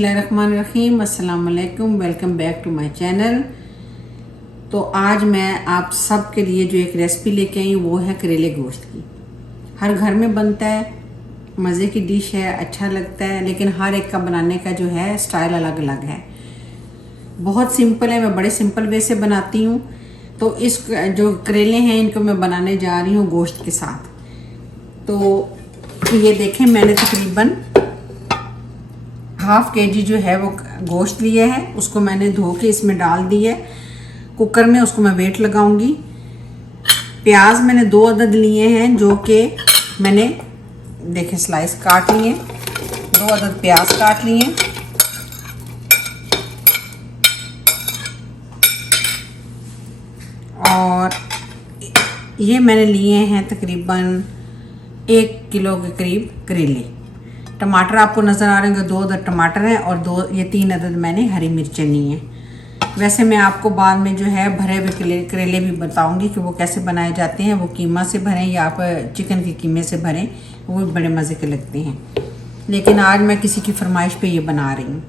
बिस्मिल्लाहिर्रहमानिर्रहीम, अस्सलाम वालेकुम, welcome back to my channel. तो आज मैं आप सब के लिए जो एक रेसिपी लेके आई वो है करेले गोश्त की। हर घर में बनता है, मज़े की डिश है, अच्छा लगता है, लेकिन हर एक का बनाने का जो है स्टाइल अलग अलग है। बहुत सिंपल है, मैं बड़े सिंपल वे से बनाती हूँ। तो इस जो करेले हैं इनको मैं बनाने जा रही हूँ गोश्त के साथ। तो ये देखें, मैंने तकरीबन ½ kg जो है वो गोश्त लिया है, उसको मैंने धो के इसमें डाल दिया है कुकर में। उसको मैं वेट लगाऊंगी। प्याज मैंने 2 अदद लिए हैं, जो कि मैंने देखें स्लाइस काट लिए। 2 अदद प्याज काट लिए। और ये मैंने लिए हैं तकरीबन 1 किलो के करीब करेले। टमाटर आपको नज़र आ रहे हैं, 2 अदद टमाटर हैं और 3 अदद मैंने हरी मिर्चें ली हैं। वैसे मैं आपको बाद में जो है भरे हुए करेले भी बताऊंगी कि वो कैसे बनाए जाते हैं। वो कीमा से भरें या आप चिकन के कीमे से भरें, वो भी बड़े मज़े के लगते हैं। लेकिन आज मैं किसी की फरमाइश पे ये बना रही हूँ।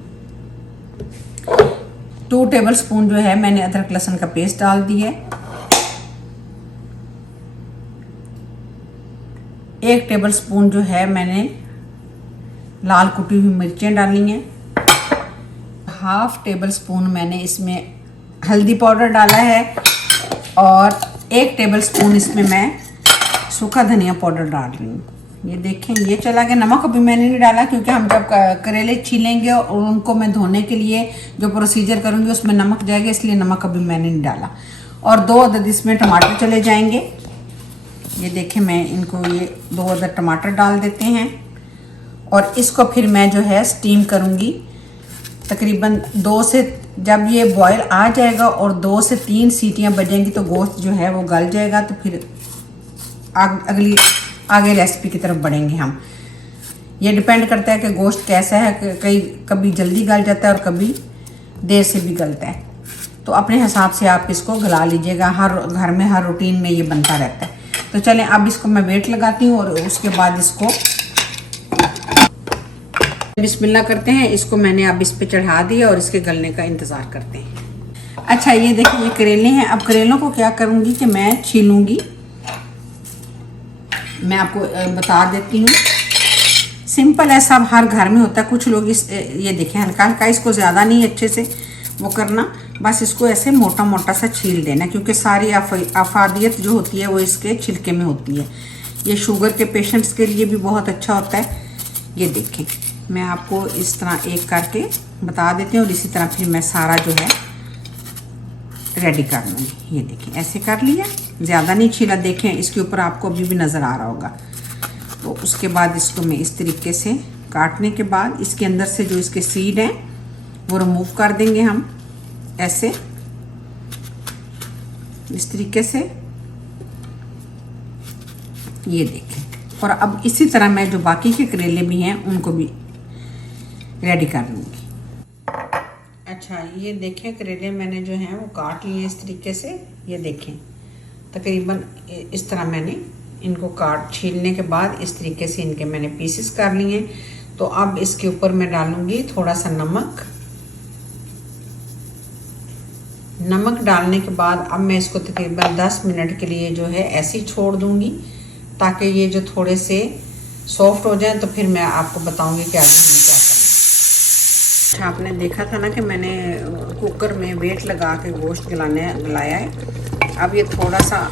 2 टेबल स्पून जो है मैंने अदरक लहसुन का पेस्ट डाल दिया है। 1 टेबल स्पून जो है मैंने लाल कुटी हुई मिर्चें डाली हैं। ½ टेबल स्पून मैंने इसमें हल्दी पाउडर डाला है और 1 टेबल स्पून इसमें मैं सूखा धनिया पाउडर डाल रही हूँ। ये देखें, ये चला गया। नमक अभी मैंने नहीं डाला क्योंकि हम जब करेले छीलेंगे और उनको मैं धोने के लिए जो प्रोसीजर करूँगी उसमें नमक जाएगा, इसलिए नमक अभी मैंने नहीं डाला। और 2 अदद इसमें टमाटर चले जाएंगे। ये देखें, मैं इनको ये 2 अदद टमाटर डाल देते हैं और इसको फिर मैं जो है स्टीम करूँगी तकरीबन 2 से, जब ये बॉयल आ जाएगा और 2 से 3 सीटियाँ बजेंगी तो गोश्त जो है वो गल जाएगा। तो फिर आगे रेसिपी की तरफ बढ़ेंगे हम। ये डिपेंड करता है कि गोश्त कैसा है, कभी जल्दी गल जाता है और कभी देर से भी गलता है। तो अपने हिसाब से आप इसको गला लीजिएगा। हर घर में हर रूटीन में ये बनता रहता है। तो चलें, अब इसको मैं वेट लगाती हूँ और उसके बाद इसको बिस्मिल्लाह करते हैं। इसको मैंने अब इस पे चढ़ा दिया और इसके गलने का इंतज़ार करते हैं। अच्छा, ये देखिए, ये करेले हैं। अब करेलों को क्या करूँगी कि मैं छीलूँगी। मैं आपको बता देती हूँ, सिंपल है, सब हर घर में होता है। कुछ लोग ये देखें, हल्का हल्का, इसको ज़्यादा नहीं अच्छे से वो करना, बस इसको ऐसे मोटा मोटा सा छील देना, क्योंकि सारी अफादियत जो होती है वो इसके छिलके में होती है। ये शुगर के पेशेंट्स के लिए भी बहुत अच्छा होता है। ये देखें, मैं आपको इस तरह एक करके बता देती हूँ और इसी तरह फिर मैं सारा जो है रेडी कर लूँगी। ये देखें, ऐसे कर लिया, ज़्यादा नहीं छीला। देखें, इसके ऊपर आपको अभी भी नज़र आ रहा होगा। तो उसके बाद इसको मैं इस तरीके से काटने के बाद इसके अंदर से जो इसके सीड हैं वो रिमूव कर देंगे हम, ऐसे इस तरीके से। ये देखें, और अब इसी तरह मैं जो बाकी के करेले भी हैं उनको भी रेडी कर लूँगी। अच्छा, ये देखें, करेले मैंने जो हैं वो काट लिए इस तरीके से। ये देखें, तकरीबन इस तरह मैंने इनको छीलने के बाद इस तरीके से इनके मैंने पीसेस कर लिए। तो अब इसके ऊपर मैं डालूँगी थोड़ा सा नमक। नमक डालने के बाद अब मैं इसको तकरीबन 10 मिनट के लिए जो है ऐसे ही छोड़ दूँगी, ताकि ये जो थोड़े से सॉफ्ट हो जाए। तो फिर मैं आपको बताऊँगी कि आगे हमें क्या करना है। अच्छा, आपने देखा था ना कि मैंने कुकर में वेट लगा के गोश्त गलाया है। अब ये थोड़ा सा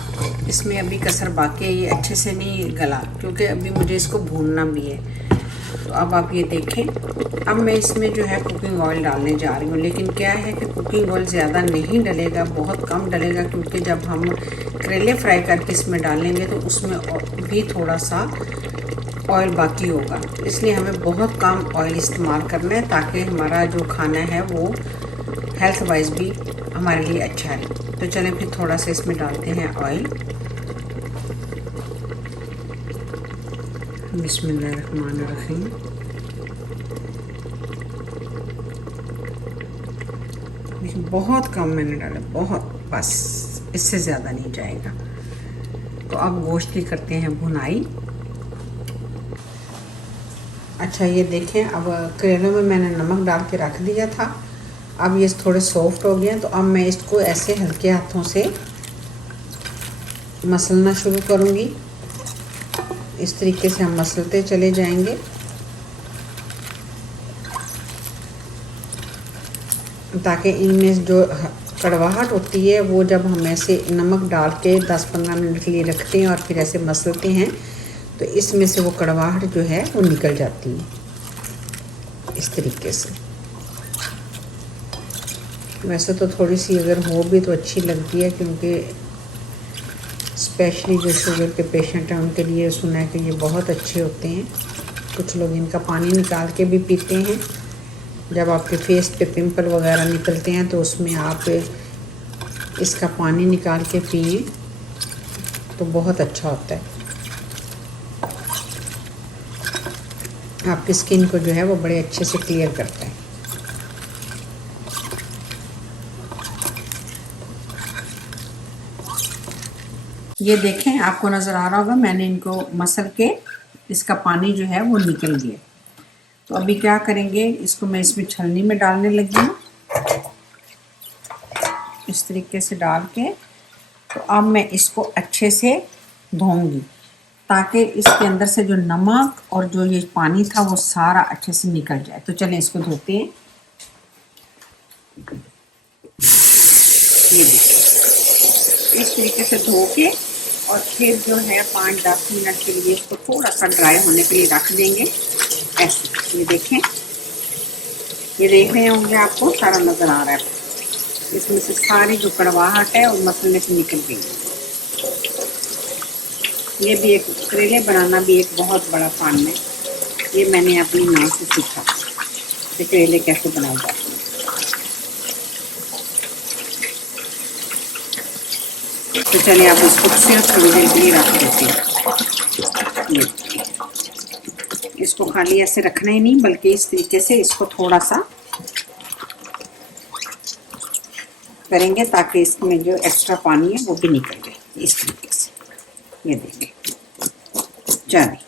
इसमें अभी कसर बाकी है, ये अच्छे से नहीं गला क्योंकि अभी मुझे इसको भूनना भी है। तो अब आप ये देखें, अब मैं इसमें जो है कुकिंग ऑयल डालने जा रही हूँ। लेकिन क्या है कि कुकिंग ऑयल ज़्यादा नहीं डलेगा, बहुत कम डलेगा, क्योंकि जब हम करेले फ्राई करके इसमें डालेंगे तो उसमें भी थोड़ा सा ऑयल बाकी होगा। इसलिए हमें बहुत कम ऑयल इस्तेमाल करना है, ताकि हमारा जो खाना है वो हेल्थ वाइज भी हमारे लिए अच्छा है। तो चलें फिर थोड़ा सा इसमें डालते हैं ऑयल। बिस्मिल्लाहिर्रहमानिर्रहीम। बहुत कम मैंने डाला, बहुत, बस इससे ज़्यादा नहीं जाएगा। तो अब गोश्त की करते हैं भुनाई। अच्छा ये देखें, अब करेलों में मैंने नमक डाल के रख दिया था। अब ये थोड़े सॉफ्ट हो गए हैं, तो अब मैं इसको ऐसे हल्के हाथों से मसलना शुरू करूँगी। इस तरीके से हम मसलते चले जाएंगे ताकि इनमें जो कड़वाहट होती है वो जब हम ऐसे नमक डाल के 10-15 मिनट के लिए रखते हैं और फिर ऐसे मसलते हैं तो इसमें से वो कड़वाहट जो है वो निकल जाती है इस तरीके से। वैसे तो थोड़ी सी अगर हो भी तो अच्छी लगती है, क्योंकि स्पेशली जो शुगर के पेशेंट हैं उनके लिए सुना है कि ये बहुत अच्छे होते हैं। कुछ लोग इनका पानी निकाल के भी पीते हैं। जब आपके फेस पे पिंपल वगैरह निकलते हैं तो उसमें आप इसका पानी निकाल के पिए तो बहुत अच्छा होता है। आपकी स्किन को जो है वो बड़े अच्छे से क्लियर करता है। ये देखें, आपको नज़र आ रहा होगा मैंने इनको मसल के इसका पानी जो है वो निकल गया। तो अभी क्या करेंगे, इसको मैं इसमें छलनी में डालने लगी हूँ इस तरीके से डाल के। तो अब मैं इसको अच्छे से धोऊंगी ताकि इसके अंदर से जो नमक और जो ये पानी था वो सारा अच्छे से निकल जाए। तो चलें इसको धोते हैं। ये देखिए इस तरीके से धो के और फिर जो है 5-10 मिनट के लिए इसको थोड़ा सा ड्राई होने के लिए रख देंगे ऐसे। ये देखें, ये देख रहे होंगे आपको सारा नज़र आ रहा है, इसमें से सारी जो कड़वाहट है और मसलने से निकल गई। ये भी एक करेले बनाना भी एक बहुत बड़ा फन है। ये मैंने अपनी माँ से सीखा कि करेले कैसे बनाए जाते हैं। तो चलिए आप इसको सिर्फ थोड़ी देर के लिए रख देते हैं। इसको खाली ऐसे रखना ही नहीं, बल्कि इस तरीके से इसको थोड़ा सा करेंगे ताकि इसमें जो एक्स्ट्रा पानी है वो भी निकल जाए इस तरीके से। ये देखें, चलिए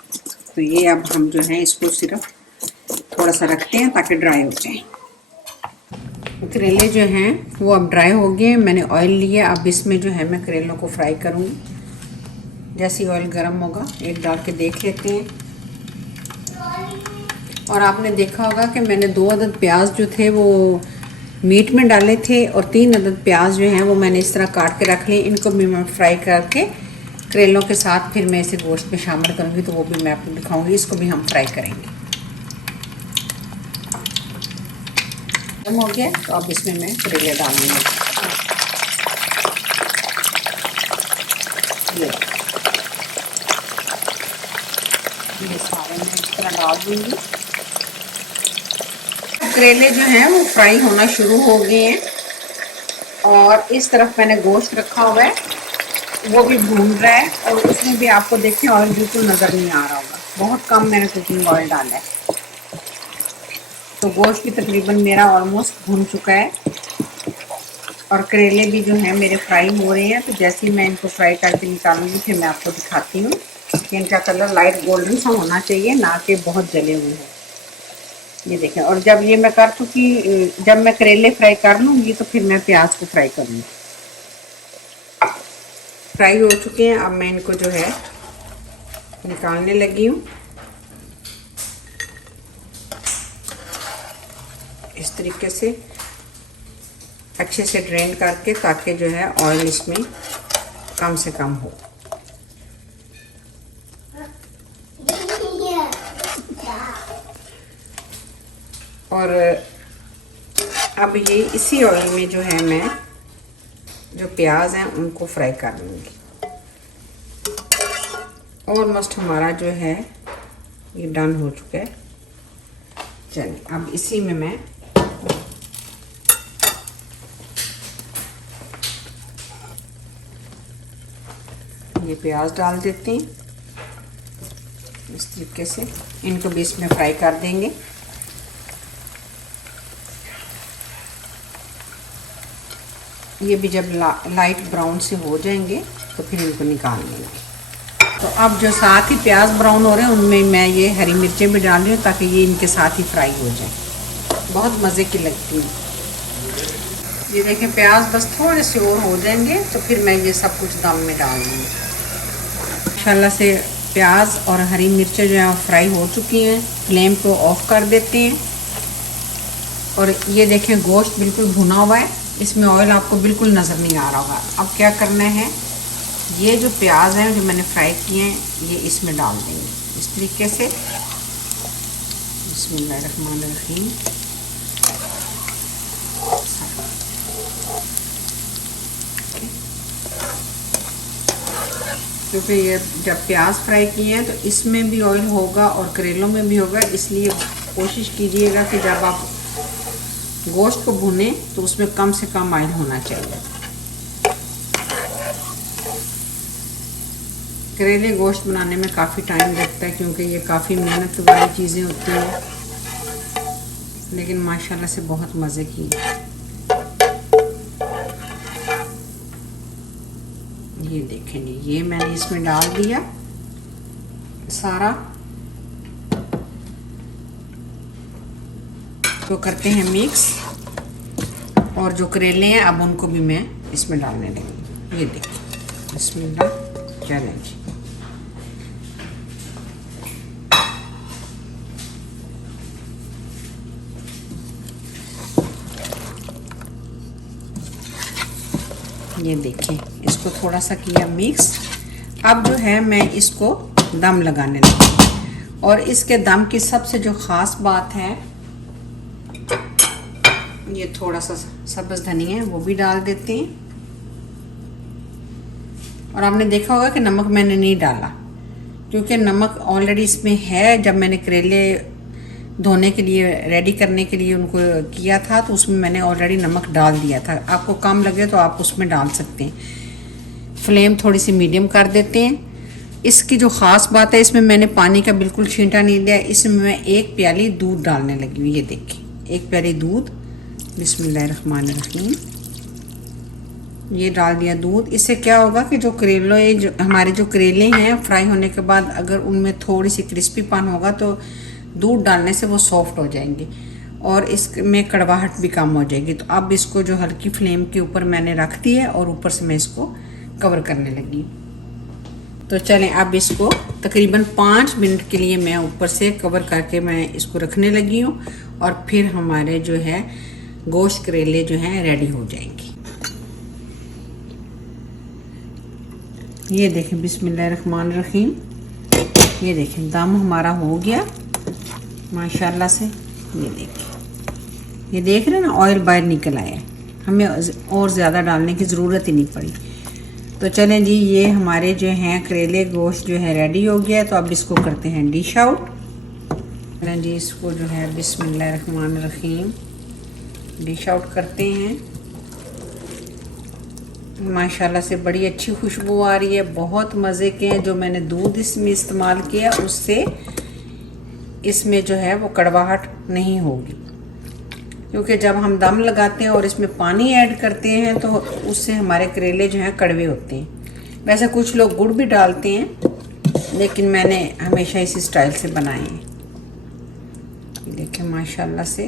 तो ये अब हम जो है इसको सिर्फ थोड़ा सा रखते हैं ताकि ड्राई हो जाए। करेले जो हैं वो अब ड्राई हो गए। मैंने ऑयल लिया, अब इसमें जो है मैं करेलों को फ्राई करूँगी। जैसे ऑयल गर्म होगा एक डाल के देख लेते हैं। और आपने देखा होगा कि मैंने 2 अदद प्याज जो थे वो मीट में डाले थे और 3 अदद प्याज जो हैं वो मैंने इस तरह काट के रख लिए। इनको भी मैं फ्राई करके करेलों के साथ फिर मैं इसे गोश्त में शामिल करूँगी, तो वो भी मैं आपको दिखाऊँगी। इसको भी हम फ्राई करेंगे। खत्म हो गया तो अब इसमें मैं करेले डालने लगी। ये सारे मैं इस तरह डाल दूँगी। करेले जो हैं वो फ्राई होना शुरू हो गए हैं और इस तरफ मैंने गोश्त रखा हुआ है, वो भी भून रहा है। और उसमें भी आपको देखें ऑयल बिल्कुल नज़र नहीं आ रहा होगा, बहुत कम मैंने कुकिंग ऑयल डाला है। तो गोश्त भी तकरीबन मेरा ऑलमोस्ट भून चुका है और करेले भी जो हैं मेरे फ्राई हो रहे हैं। तो जैसे ही मैं इनको फ्राई करके निकालूंगी फिर मैं आपको दिखाती हूँ कि इनका कलर लाइट गोल्डन सा होना चाहिए, ना कि बहुत जले हुए हैं। ये देखें, और जब ये मैं कर चुकी, जब मैं करेले फ्राई कर लूँगी तो फिर मैं प्याज को फ्राई करूँगी। फ्राई हो चुके हैं, अब मैं इनको जो है निकालने लगी हूँ इस तरीके से अच्छे से ड्रेन करके, ताकि जो है ऑयल इसमें कम से कम हो। और अब ये इसी ऑयल में जो है मैं जो प्याज हैं उनको फ्राई कर लूँगी। ऑलमोस्ट हमारा जो है ये डन हो चुका है। चलिए अब इसी में मैं ये प्याज डाल देती हूँ इस तरीके से। इनको भी इसमें फ्राई कर देंगे। ये भी जब लाइट ब्राउन से हो जाएंगे तो फिर इनको निकाल लेंगे। तो अब जो साथ ही प्याज ब्राउन हो रहे हैं उनमें मैं ये हरी मिर्चें भी डाल रही हूँ ताकि ये इनके साथ ही फ्राई हो जाए, बहुत मज़े की लगती है। ये देखें प्याज बस थोड़े से और हो जाएंगे तो फिर मैं ये सब कुछ दम में डाल दूँगी। माशाल्लाह से प्याज और हरी मिर्चें जो है फ्राई हो चुकी हैं। फ्लेम को ऑफ कर देते हैं और ये देखें गोश्त बिल्कुल भुना हुआ है, इसमें ऑयल आपको बिल्कुल नज़र नहीं आ रहा होगा। अब क्या करना है, ये जो प्याज हैं जो मैंने फ्राई किए हैं ये इसमें डाल देंगे इस तरीके से। बिस्मिल्लाहिर्रहमानिर्रहीम। क्योंकि ये जब प्याज फ्राई किए हैं तो इसमें भी ऑयल होगा और करेलों में भी होगा, इसलिए कोशिश कीजिएगा कि जब आप गोश्त को भुने तो उसमें कम से कम ऑयल होना चाहिए। करेले गोश्त बनाने में काफ़ी टाइम लगता है क्योंकि ये काफ़ी मेहनत वाली चीज़ें होती हैं, लेकिन माशाल्लाह से बहुत मज़े की है। ये देखें जी, ये मैंने इसमें डाल दिया सारा। तो करते हैं मिक्स, और जो करेले हैं अब उनको भी मैं इसमें डालने लगी। ये देखिए बिस्मिल्लाह। चलें जी, ये देखिए इसको थोड़ा सा किया मिक्स। अब जो है मैं इसको दम लगाने लगी, और इसके दम की सबसे जो ख़ास बात है, ये थोड़ा सा सब्ज़ धनिया है वो भी डाल देते हैं। और आपने देखा होगा कि नमक मैंने नहीं डाला क्योंकि नमक ऑलरेडी इसमें है। जब मैंने करेले धोने के लिए रेडी करने के लिए उनको किया था तो उसमें मैंने ऑलरेडी नमक डाल दिया था। आपको कम लगे तो आप उसमें डाल सकते हैं। फ्लेम थोड़ी सी मीडियम कर देते हैं। इसकी जो ख़ास बात है, इसमें मैंने पानी का बिल्कुल छींटा नहीं दिया। इसमें मैं 1 प्याली दूध डालने लगी हूँ। ये देखिए 1 प्याली दूध। बिस्मिल्लाहिर्रहमानिर्रहीम। ये डाल दिया दूध। इससे क्या होगा कि जो हमारे जो करेले हैं फ्राई होने के बाद अगर उनमें थोड़ी सी क्रिस्पीपन होगा तो दूध डालने से वो सॉफ्ट हो जाएंगे और इसमें कड़वाहट भी कम हो जाएगी। तो अब इसको जो हल्की फ्लेम के ऊपर मैंने रख दिया और ऊपर से मैं इसको कवर करने लगी। तो चलें अब इसको तकरीबन 5 मिनट के लिए मैं ऊपर से कवर करके मैं इसको रखने लगी हूँ, और फिर हमारे जो है गोश्त करेले जो हैं रेडी हो जाएंगे। ये देखें बिस्मिल्लाहिर्रहमानिर्रहीम। ये देखें दम हमारा हो गया माशाल्लाह से। ये देखिए, ये देख रहे हैं ना ऑयल बाहर निकल आया है, हमें और ज़्यादा डालने की ज़रूरत ही नहीं पड़ी। तो चलें जी, ये हमारे जो हैं करेले गोश्त जो है रेडी हो गया। तो अब इसको करते हैं डिश आउट। चलें जी, इसको जो है बिस्मिल्लाहिर्रहमानिर्रहीम डिश आउट करते हैं। माशाल्लाह से बड़ी अच्छी खुशबू आ रही है, बहुत मज़े के हैं। जो मैंने दूध इसमें इस्तेमाल किया उससे इसमें जो है वो कड़वाहट नहीं होगी, क्योंकि जब हम दम लगाते हैं और इसमें पानी ऐड करते हैं तो उससे हमारे करेले जो हैं कड़वे होते हैं। वैसे कुछ लोग गुड़ भी डालते हैं, लेकिन मैंने हमेशा इसी स्टाइल से बनाए हैं। देखिए माशाल्लाह से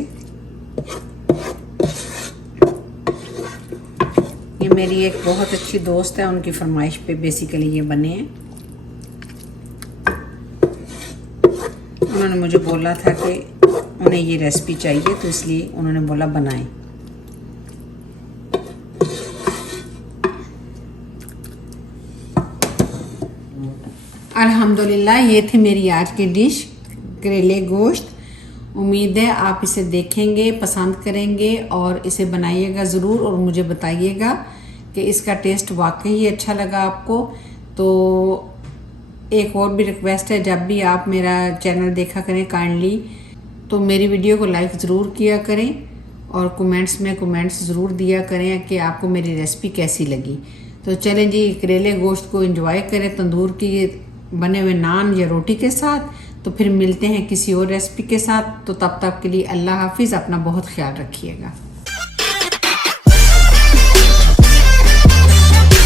ये मेरी एक बहुत अच्छी दोस्त है, उनकी फरमाइश पे बेसिकली ये बने हैं। उन्होंने मुझे बोला था कि उन्हें ये रेसिपी चाहिए, तो इसलिए उन्होंने बोला बनाएं। अल्हम्दुलिल्लाह, ये थी मेरी आज की डिश करेले गोश्त। उम्मीद है आप इसे देखेंगे, पसंद करेंगे और इसे बनाइएगा ज़रूर और मुझे बताइएगा कि इसका टेस्ट वाकई ही अच्छा लगा आपको। तो एक और भी रिक्वेस्ट है, जब भी आप मेरा चैनल देखा करें काइंडली तो मेरी वीडियो को लाइक ज़रूर किया करें और कमेंट्स में कमेंट्स ज़रूर दिया करें कि आपको मेरी रेसिपी कैसी लगी। तो चलें जी, करेले गोश्त को एंजॉय करें तंदूर की बने हुए नान या रोटी के साथ। तो फिर मिलते हैं किसी और रेसिपी के साथ। तो तब तक के लिए अल्लाह हाफिज़, अपना बहुत ख्याल रखिएगा।